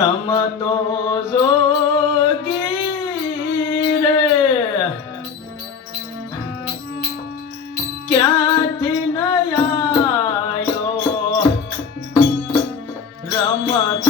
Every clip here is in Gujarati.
રમતો જોગી રે. ક્યાંથી ન રમત રમતો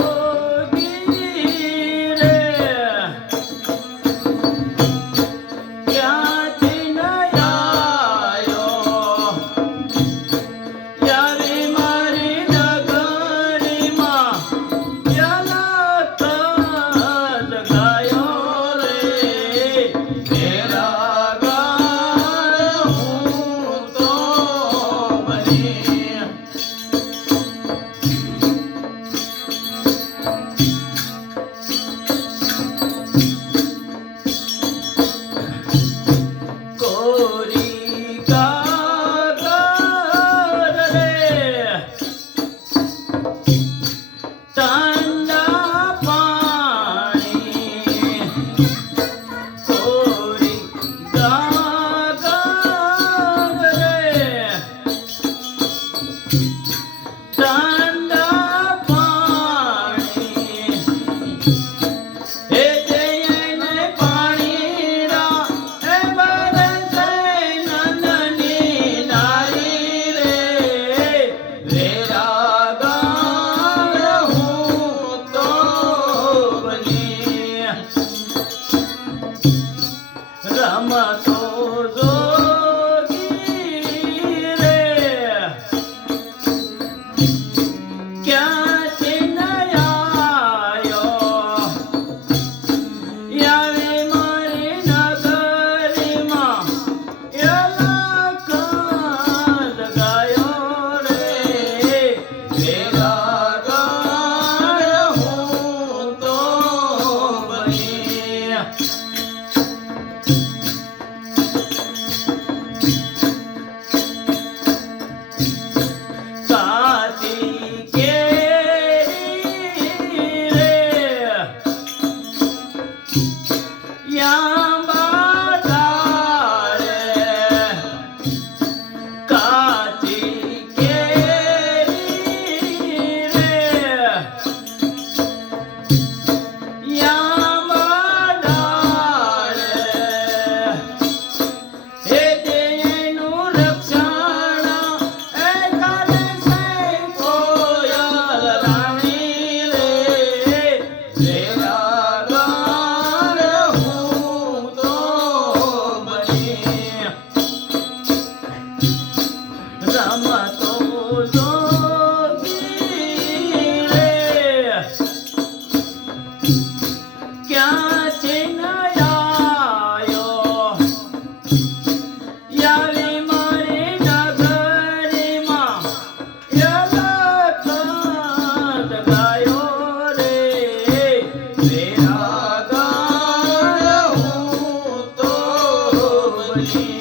বলে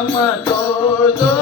Ramakodo